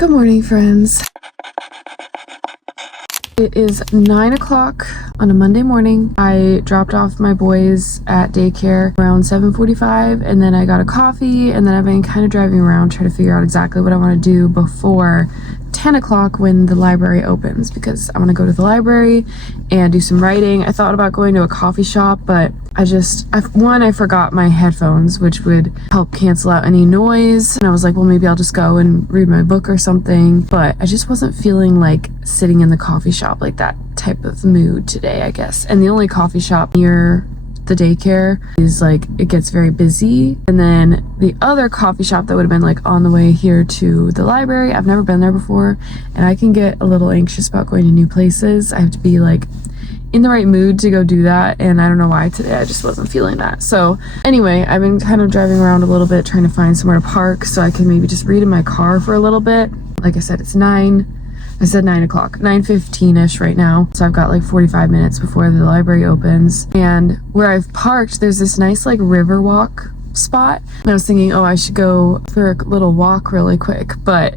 Good morning, friends. It is 9 o'clock on a Monday morning. I dropped off my boys at daycare around 7:45, and then I got a coffee, and then I've been kind of driving around trying to figure out exactly what I want to do before 10 o'clock when the library opens, because I want to go to the library and do some writing. I thought about going to a coffee shop, but I forgot my headphones, which would help cancel out any noise. And I was like, well, maybe I'll just go and read my book or something. But I just wasn't feeling like sitting in the coffee shop, like that type of mood today, I guess. And the only coffee shop near the daycare is like, it gets very busy. And then the other coffee shop that would have been like on the way here to the library, I've never been there before, and I can get a little anxious about going to new places. I have to be like in the right mood to go do that, and I don't know why today I just wasn't feeling that. So anyway, I've been kind of driving around a little bit trying to find somewhere to park so I can maybe just read in my car for a little bit. Like I said, it's 9 o'clock, 9:15ish right now. So I've got like 45 minutes before the library opens. And where I've parked, there's this nice like river walk spot. And I was thinking, oh, I should go for a little walk really quick, but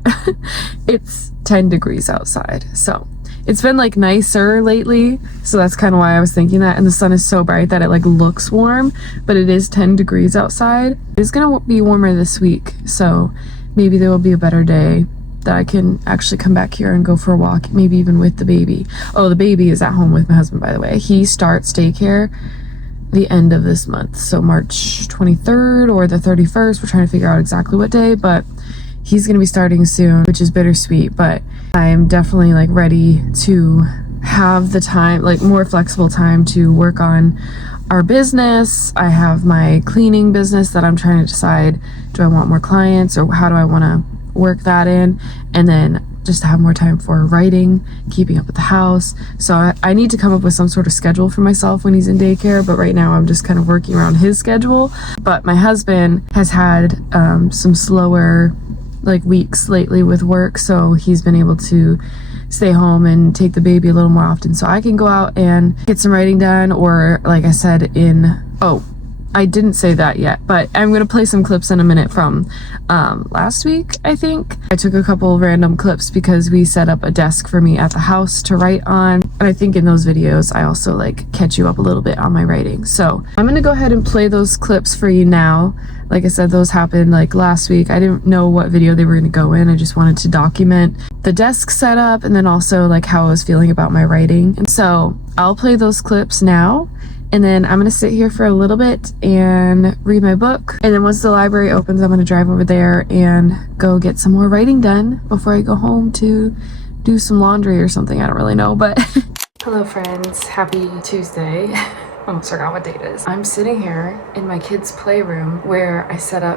it's 10 degrees outside. So it's been like nicer lately, so that's kind of why I was thinking that. And the sun is so bright that it like looks warm, but it is 10 degrees outside. It's gonna be warmer this week, so maybe there will be a better day that I can actually come back here and go for a walk, maybe even with the baby. Oh, the baby is at home with my husband, by the way. He starts daycare the end of this month, so March 23rd or the 31st. We're trying to figure out exactly what day, but he's gonna be starting soon, which is bittersweet. But I'm definitely like ready to have the time, like more flexible time to work on our business. I have my cleaning business that I'm trying to decide, do I want more clients or how do I want to work that in? And then just to have more time for writing, keeping up with the house. So I need to come up with some sort of schedule for myself when he's in daycare, but right now I'm just kind of working around his schedule. But my husband has had some slower like weeks lately with work, so he's been able to stay home and take the baby a little more often, so I can go out and get some writing done. Or like I said I didn't say that yet, but I'm gonna play some clips in a minute from last week. I think I took a couple random clips because we set up a desk for me at the house to write on, and I think in those videos I also like catch you up a little bit on my writing. So I'm gonna go ahead and play those clips for you now. Like I said, those happened like last week. I didn't know what video they were gonna go in. I just wanted to document the desk setup and then also like how I was feeling about my writing. And so I'll play those clips now, and then I'm gonna sit here for a little bit and read my book. And then once the library opens, I'm gonna drive over there and go get some more writing done before I go home to do some laundry or something. I don't really know, but hello friends, happy Tuesday. Almost forgot what date it is. I'm sitting here in my kids' playroom where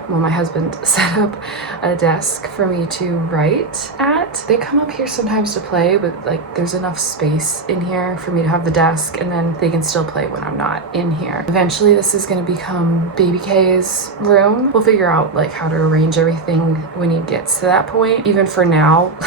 my husband set up a desk for me to write at. They come up here sometimes to play, but like there's enough space in here for me to have the desk, and then they can still play when I'm not in here. Eventually this is gonna become Baby K's room. We'll figure out like how to arrange everything when he gets to that point. Even for now,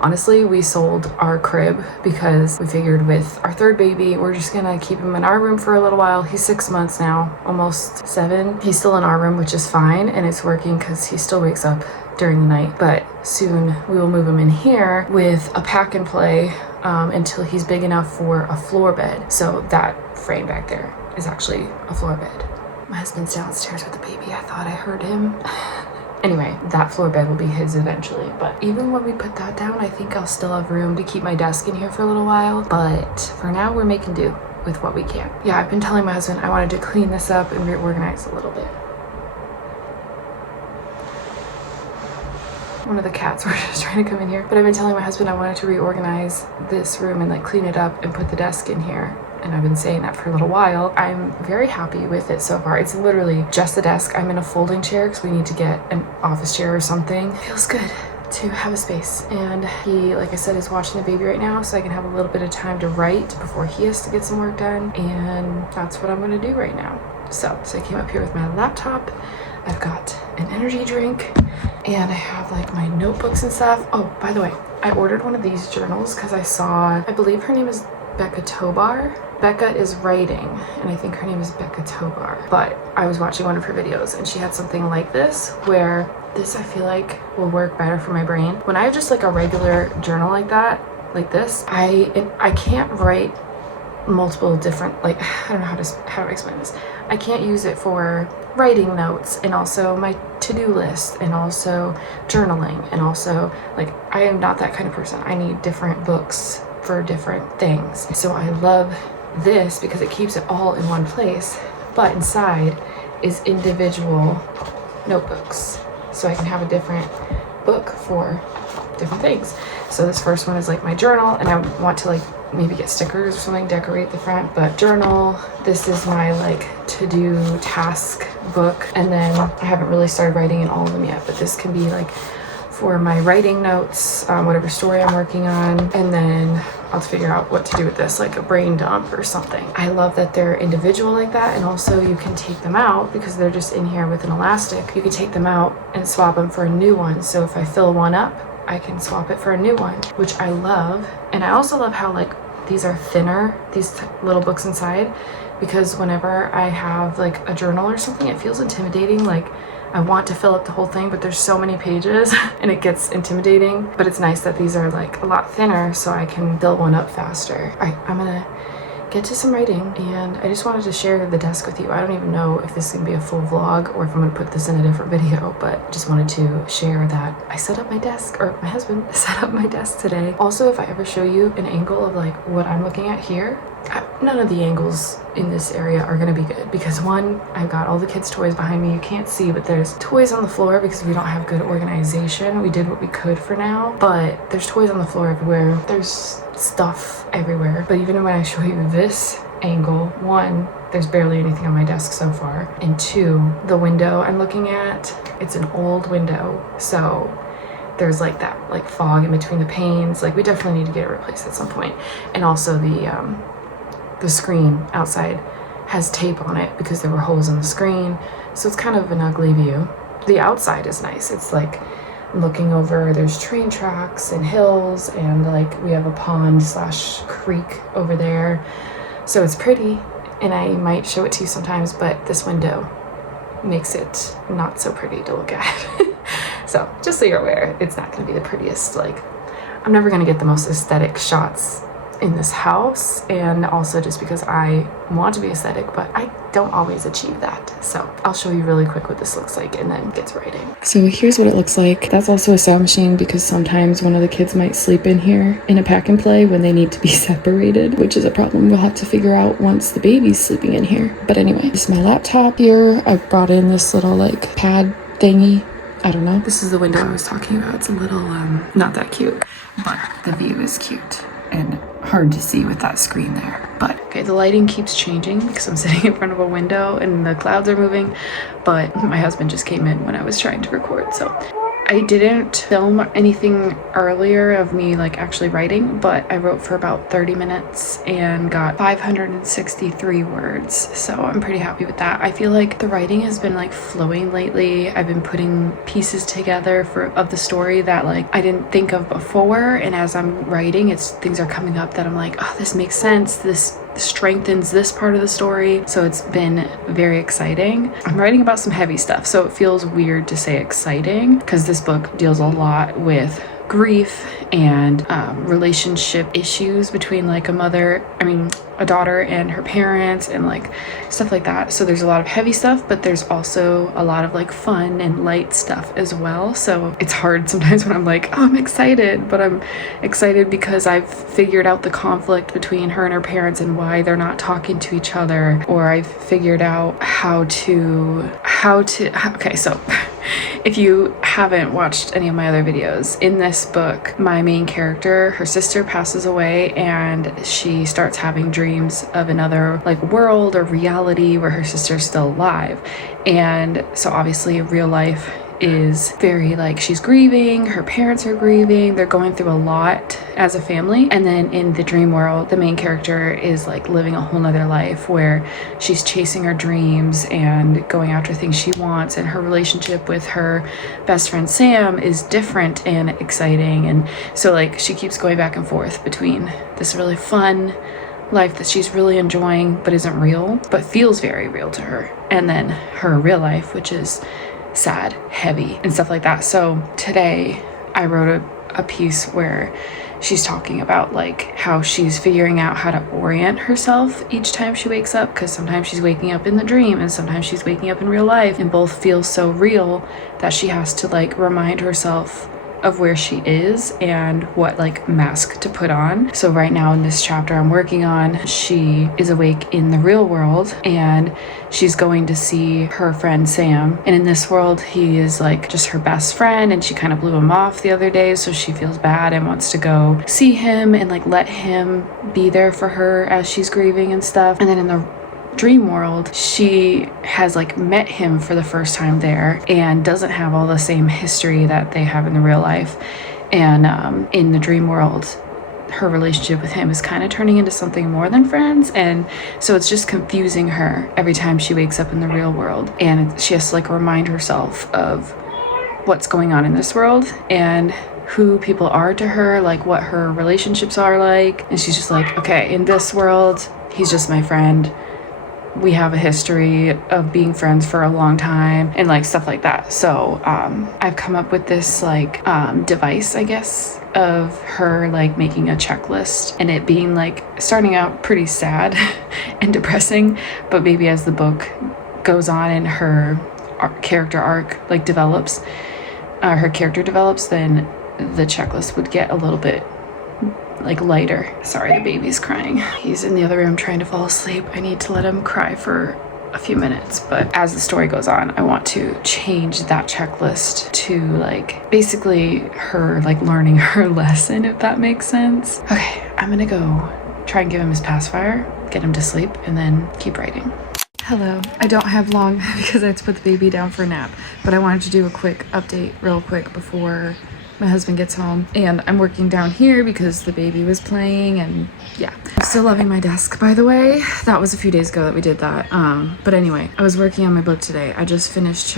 honestly, we sold our crib because we figured with our third baby, we're just gonna keep him in our room for a little while. He's 6 months now, almost 7. He's still in our room, which is fine, and it's working because he still wakes up during the night. But soon we will move him in here with a pack and play until he's big enough for a floor bed. So that frame back there is actually a floor bed. My husband's downstairs with the baby. I thought I heard him. Anyway, that floor bed will be his eventually, but even when we put that down, I think I'll still have room to keep my desk in here for a little while, but for now we're making do with what we can. Yeah, I've been telling my husband I wanted to clean this up and reorganize a little bit. One of the cats were just trying to come in here, but I've been telling my husband I wanted to reorganize this room and like clean it up and put the desk in here. And I've been saying that for a little while. I'm very happy with it so far. It's literally just the desk. I'm in a folding chair because we need to get an office chair or something. It feels good to have a space. And he, like I said, is watching the baby right now, so I can have a little bit of time to write before he has to get some work done. And that's what I'm gonna do right now. So I came up here with my laptop. I've got an energy drink, and I have like my notebooks and stuff. Oh, by the way, I ordered one of these journals because I saw, I believe her name is Becca Tobar. Becca is writing, and I think her name is Becca Tobar. But I was watching one of her videos, and she had something like this, where this I feel like will work better for my brain. When I have just like a regular journal like that, like this, I can't write multiple different, like, I don't know how to explain this. I can't use it for writing notes and also my to-do list and also journaling, and also like I am not that kind of person. I need different books for different things. So I love this because it keeps it all in one place, but inside is individual notebooks, so I can have a different book for different things. So this first one is like my journal, and I want to like maybe get stickers or something, decorate the front, but journal. This is my like to-do task book, and then I haven't really started writing in all of them yet, but this can be like for my writing notes, whatever story I'm working on, and then I'll figure out what to do with this, like a brain dump or something. I love that they're individual like that, and also you can take them out because they're just in here with an elastic. You can take them out and swap them for a new one. So if I fill one up, I can swap it for a new one, which I love. And I also love how like these are thinner, these little books inside, because whenever I have like a journal or something, it feels intimidating. Like I want to fill up the whole thing, but there's so many pages and it gets intimidating. But it's nice that these are like a lot thinner, so I can fill one up faster. I'm gonna get to some writing, and I just wanted to share the desk with you. I don't even know if this is gonna be a full vlog or if I'm gonna put this in a different video, but just wanted to share that I set up my desk, or my husband set up my desk today. Also, if I ever show you an angle of like what I'm looking at here, none of the angles in this area are gonna be good, because one, I've got all the kids' toys behind me. You can't see, but there's toys on the floor because we don't have good organization. We did what we could for now, but there's toys on the floor everywhere. There's stuff everywhere. But even when I show you this angle, one, there's barely anything on my desk so far, and two, the window I'm looking at, it's an old window, so there's like that like fog in between the panes. Like we definitely need to get it replaced at some point. And also the screen outside has tape on it because there were holes in the screen, so it's kind of an ugly view. The outside is nice. It's like looking over, there's train tracks and hills, and like we have a pond slash creek over there, so it's pretty, and I might show it to you sometimes, but this window makes it not so pretty to look at. So just so you're aware, it's not going to be the prettiest. Like I'm never going to get the most aesthetic shots in this house, and also just because I want to be aesthetic, but I don't always achieve that. So I'll show you really quick what this looks like and then get to writing. So here's what it looks like. That's also a sound machine because sometimes one of the kids might sleep in here in a pack and play when they need to be separated, which is a problem we'll have to figure out once the baby's sleeping in here. But anyway, this is my laptop here. I brought in this little like pad thingy. I don't know. This is the window I was talking about. It's a little, not that cute, but the view is cute and hard to see with that screen there. But okay, the lighting keeps changing because I'm sitting in front of a window and the clouds are moving, but my husband just came in when I was trying to record, so I didn't film anything earlier of me like actually writing, but I wrote for about 30 minutes and got 563 words, so I'm pretty happy with that. I feel like the writing has been like flowing lately. I've been putting pieces together of the story that like I didn't think of before, and as I'm writing, things are coming up that I'm like, oh, this makes sense, this strengthens this part of the story. So it's been very exciting. I'm writing about some heavy stuff, so it feels weird to say exciting because this book deals a lot with grief and relationship issues between like a daughter and her parents and like stuff like that. So there's a lot of heavy stuff, but there's also a lot of like fun and light stuff as well. So it's hard sometimes when I'm like, oh, I'm excited, but I'm excited because I've figured out the conflict between her and her parents and why they're not talking to each other, or I've figured out okay, so if you haven't watched any of my other videos, in this book, my main character, her sister passes away and she starts having dreams of another like world or reality where her sister's still alive. And so obviously real life is very like, she's grieving, her parents are grieving, they're going through a lot as a family. And then in the dream world, the main character is like living a whole nother life where she's chasing her dreams and going after things she wants, and her relationship with her best friend Sam is different and exciting. And so like she keeps going back and forth between this really fun life that she's really enjoying but isn't real, but feels very real to her. And then her real life, which is sad, heavy, and stuff like that. So today I wrote a piece where she's talking about like how she's figuring out how to orient herself each time she wakes up, because sometimes she's waking up in the dream and sometimes she's waking up in real life, and both feel so real that she has to like remind herself of where she is and what like mask to put on. So right now in this chapter I'm working on, she is awake in the real world and she's going to see her friend Sam, and in this world he is like just her best friend, and she kind of blew him off the other day, so she feels bad and wants to go see him and like let him be there for her as she's grieving and stuff. And then in the dream world, she has like met him for the first time there and doesn't have all the same history that they have in the real life. And in the dream world, her relationship with him is kind of turning into something more than friends, and so it's just confusing her every time she wakes up in the real world, and she has to like remind herself of what's going on in this world and who people are to her, like what her relationships are like. And she's just like, okay, in this world he's just my friend, we have a history of being friends for a long time, and like stuff like that. So I've come up with this like device, I guess, of her like making a checklist, and it being like starting out pretty sad and depressing, but maybe as the book goes on and her character arc like develops, her character develops, then the checklist would get a little bit like lighter. Sorry, the baby's crying. He's in the other room trying to fall asleep. I need to let him cry for a few minutes, but as the story goes on, I want to change that checklist to like basically her like learning her lesson, if that makes sense. Okay, I'm gonna go try and give him his pacifier, get him to sleep, and then keep writing. Hello. I don't have long because I had to put the baby down for a nap, but I wanted to do a quick update real quick before my husband gets home. And I'm working down here because the baby was playing, and yeah. I'm still loving my desk, by the way. That was a few days ago that we did that. But anyway, I was working on my book today. I just finished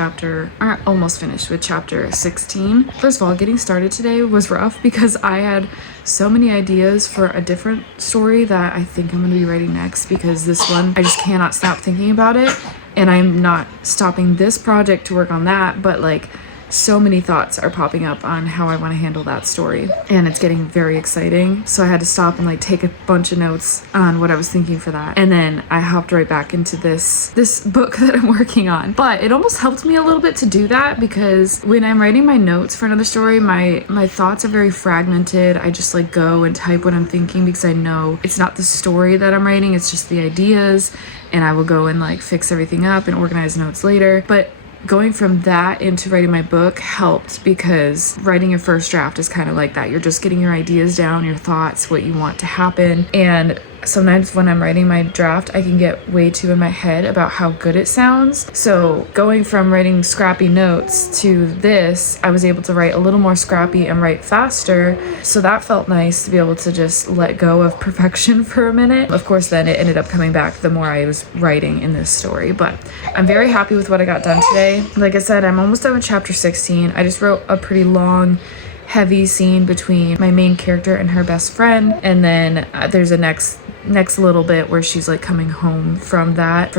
almost finished with chapter 16. First of all, getting started today was rough because I had so many ideas for a different story that I think I'm going to be writing next, because this one, I just cannot stop thinking about it. And I'm not stopping this project to work on that, but like so many thoughts are popping up on how I want to handle that story, and it's getting very exciting. So I had to stop and like take a bunch of notes on what I was thinking for that, and then I hopped right back into this book that I'm working on. But it almost helped me a little bit to do that, because when I'm writing my notes for another story, my thoughts are very fragmented. I just like go and type what I'm thinking because I know it's not the story that I'm writing, it's just the ideas, and I will go and like fix everything up and organize notes later. But going from that into writing my book helped, because writing your first draft is kind of like that. You're just getting your ideas down, your thoughts, what you want to happen. And sometimes when I'm writing my draft, I can get way too in my head about how good it sounds. So going from writing scrappy notes to this, I was able to write a little more scrappy and write faster. So that felt nice to be able to just let go of perfection for a minute. Of course, then it ended up coming back the more I was writing in this story. But I'm very happy with what I got done today. Like I said, I'm almost done with chapter 16. I just wrote a pretty long, heavy scene between my main character and her best friend, and then there's a next little bit where she's like coming home from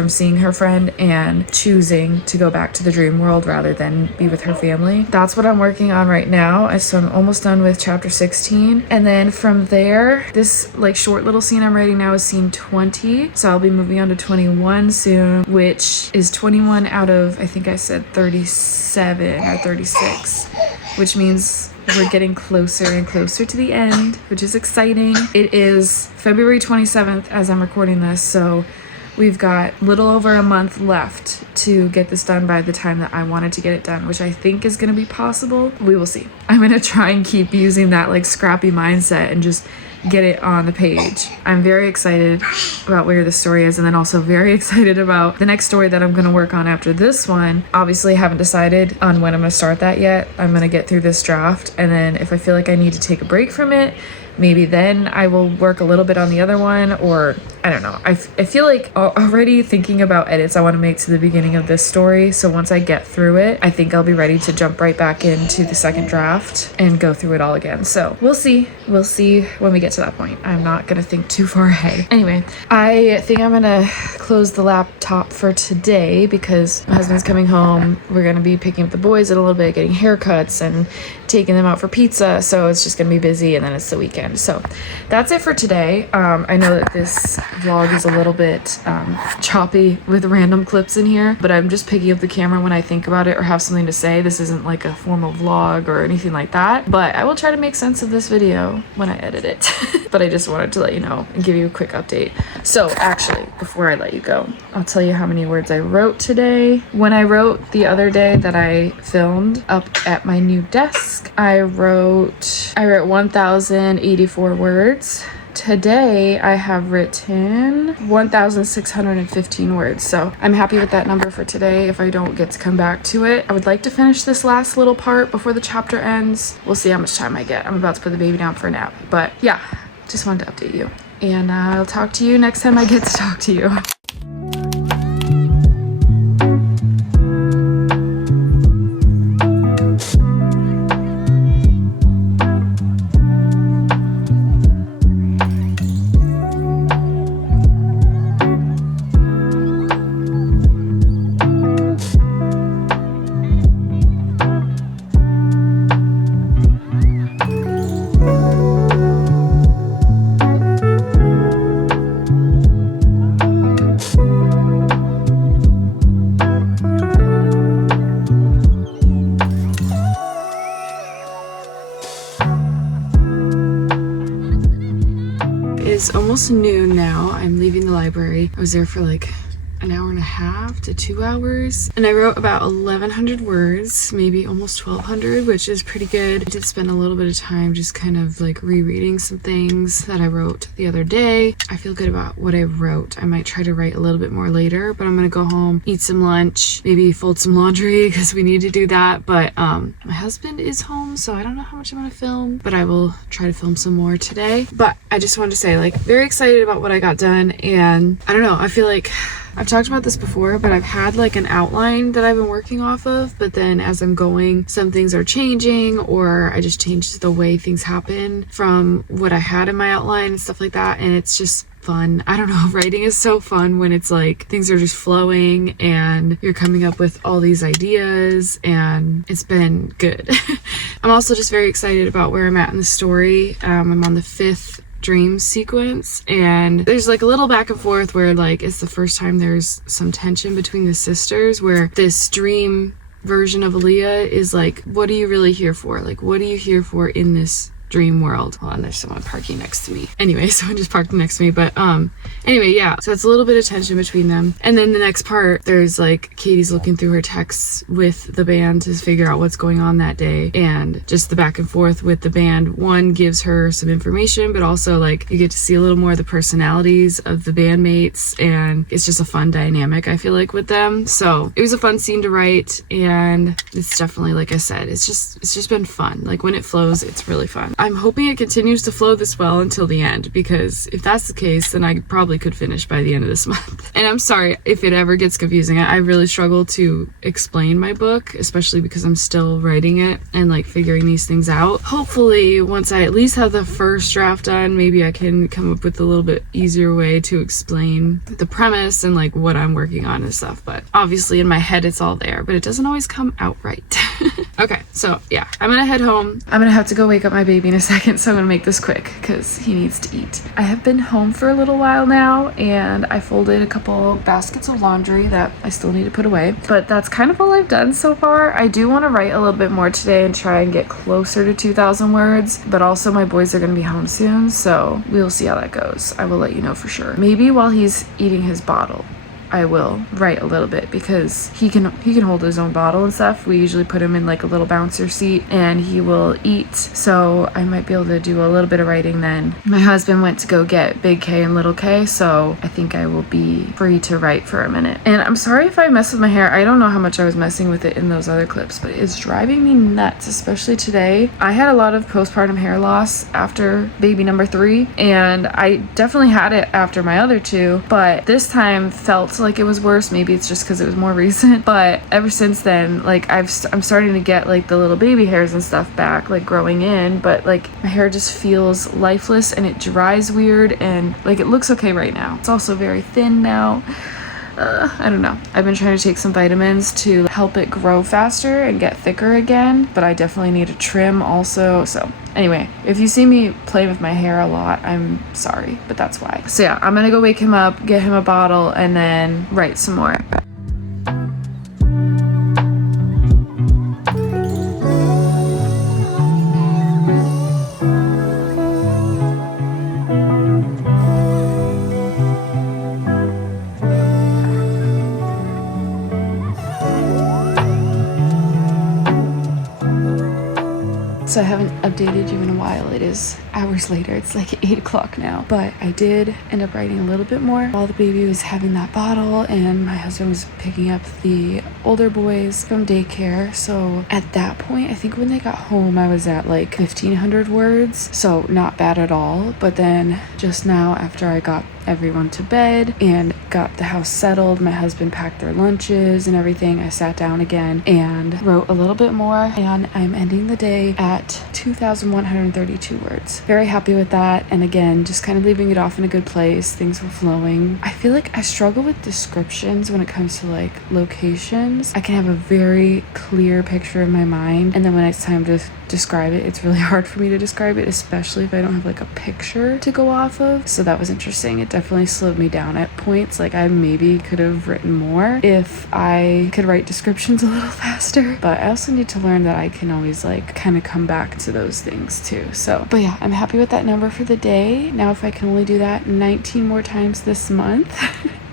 seeing her friend and choosing to go back to the dream world rather than be with her family. That's what I'm working on right now. So I'm almost done with chapter 16, and then from there, this like short little scene I'm writing now is scene 20, so I'll be moving on to 21 soon, which is 21 out of, I think I said 37 or 36, which means we're getting closer and closer to the end, which is exciting. It is February 27th as I'm recording this, so we've got little over a month left to get this done by the time that I wanted to get it done, which I think is going to be possible. We will see. I'm going to try and keep using that like scrappy mindset and just get it on the page. I'm very excited about where the story is, and then also very excited about the next story that I'm going to work on after this one. Obviously, haven't decided on when I'm going to start that yet. I'm going to get through this draft, and then if I feel like I need to take a break from it, maybe then I will work a little bit on the other one, or I don't know. I feel like already thinking about edits I want to make to the beginning of this story. So once I get through it, I think I'll be ready to jump right back into the second draft and go through it all again. So we'll see. We'll see when we get to that point. I'm not going to think too far ahead. Anyway, I think I'm going to close the laptop for today because my husband's coming home. We're going to be picking up the boys in a little bit, getting haircuts and taking them out for pizza. So it's just going to be busy, and then it's the weekend. So that's it for today. I know that this vlog is a little bit choppy with random clips in here, but I'm just picking up the camera when I think about it or have something to say. This isn't like a formal vlog or anything like that, but I will try to make sense of this video when I edit it. But I just wanted to let you know and give you a quick update. So actually, before I let you go, I'll tell you how many words I wrote today. When I wrote the other day that I filmed up at my new desk, I wrote 1,084 words. Today I have written 1,615 words, so I'm happy with that number for today if I don't get to come back to it. I would like to finish this last little part before the chapter ends. We'll see how much time I get. I'm about to put the baby down for a nap, but yeah, just wanted to update you, and I'll talk to you next time I get to talk to you. It's almost noon now. I'm leaving the library. I was there for like an hour and a half to 2 hours, and I wrote about 1,100 words, maybe almost 1,200, which is pretty good. I did spend a little bit of time just kind of like rereading some things that I wrote the other day. I feel good about what I wrote. I might try to write a little bit more later, but I'm gonna go home, eat some lunch, maybe fold some laundry because we need to do that. But my husband is home, so I don't know how much I'm gonna film, but I will try to film some more today. But I just wanted to say, like, very excited about what I got done, and I don't know, I feel like I've talked about this before, but I've had like an outline that I've been working off of, but then as I'm going, some things are changing, or I just changed the way things happen from what I had in my outline and stuff like that, and it's just fun. I don't know, writing is so fun when it's like things are just flowing and you're coming up with all these ideas, and it's been good. I'm also just very excited about where I'm at in the story. I'm on the 5th dream sequence, and there's like a little back and forth where like it's the first time there's some tension between the sisters, where this dream version of Aaliyah is like, what are you really here for? Like, what are you here for in this dream world? Hold on, there's someone parking next to me. Anyway, someone just parked next to me, but anyway, yeah, so it's a little bit of tension between them. And then the next part, there's like Katie's looking through her texts with the band to figure out what's going on that day, and just the back and forth with the band. One gives her some information, but also like you get to see a little more of the personalities of the bandmates, and it's just a fun dynamic, I feel like, with them. So it was a fun scene to write, and it's definitely, like I said, it's just been fun. Like when it flows, it's really fun. I'm hoping it continues to flow this well until the end, because if that's the case, then I probably could finish by the end of this month. And I'm sorry if it ever gets confusing. I really struggle to explain my book, especially because I'm still writing it and like figuring these things out. Hopefully, once I at least have the first draft done, maybe I can come up with a little bit easier way to explain the premise and like what I'm working on and stuff. But obviously in my head it's all there, but it doesn't always come out right. Okay, so yeah, I'm gonna head home. I'm gonna have to go wake up my baby in a second, so I'm gonna make this quick because he needs to eat. I have been home for a little while now, and I folded a couple baskets of laundry that I still need to put away, but that's kind of all I've done so far. I do want to write a little bit more today and try and get closer to 2,000 words, but also my boys are gonna be home soon, so we'll see how that goes. I will let you know for sure. Maybe while he's eating his bottle. I will write a little bit, because he can hold his own bottle and stuff. We usually put him in like a little bouncer seat and he will eat, so I might be able to do a little bit of writing then. My husband went to go get Big K and Little K, so I think I will be free to write for a minute. And I'm sorry if I mess with my hair. I don't know how much I was messing with it in those other clips, but it's driving me nuts, especially today. I had a lot of postpartum hair loss after baby number 3, and I definitely had it after my other 2, but this time felt like it was worse. Maybe it's just because it was more recent, but ever since then, like I'm starting to get like the little baby hairs and stuff back, like growing in, but like my hair just feels lifeless and it dries weird, and like it looks okay right now. It's also very thin now. I don't know. I've been trying to take some vitamins to help it grow faster and get thicker again, but I definitely need a trim also. So anyway, if you see me play with my hair a lot, I'm sorry, but that's why. So yeah, I'm gonna go wake him up, get him a bottle, and then write some more. So I haven't updated you in a while. It is hours later. It's like 8 o'clock now. But I did end up writing a little bit more while the baby was having that bottle and my husband was picking up the older boys from daycare. So at that point, I think when they got home, I was at like 1,500 words. So not bad at all. But then just now, after I got everyone to bed and got the house settled, my husband packed their lunches and everything, I sat down again and wrote a little bit more, and I'm ending the day at 2,132 words. Very happy with that, and again, just kind of leaving it off in a good place. Things were flowing. I feel like I struggle with descriptions when it comes to like locations. I can have a very clear picture in my mind, and then when it's time to describe it, it's really hard for me to describe it, especially if I don't have like a picture to go off of. So that was interesting. It definitely slowed me down at points. Like I maybe could have written more if I could write descriptions a little faster, but I also need to learn that I can always like kind of come back to those things too. So, but yeah, I'm happy with that number for the day. Now if I can only do that 19 more times this month,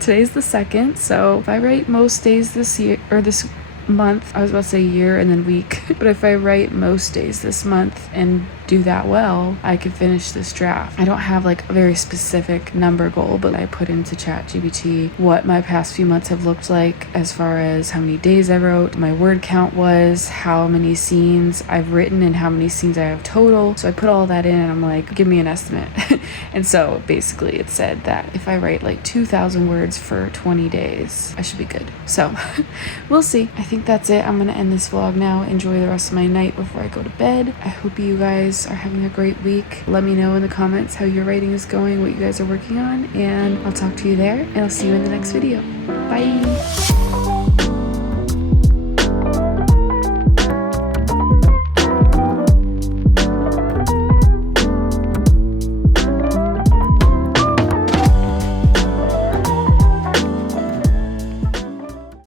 today's the 2nd, so if I write most days this year, or this month, I was about to say year and then week, but if I write most days this month and do that well, I could finish this draft. I don't have like a very specific number goal, but I put into ChatGPT what my past few months have looked like as far as how many days I wrote, my word count was, how many scenes I've written, and how many scenes I have total. So I put all that in and I'm like, give me an estimate. And so basically it said that if I write like 2,000 words for 20 days, I should be good. So we'll see. I think that's it. I'm gonna end this vlog now. Enjoy the rest of my night before I go to bed. I hope you guys are having a great week. Let me know in the comments how your writing is going, what you guys are working on, and I'll talk to you there, and I'll see you in the next video. Bye!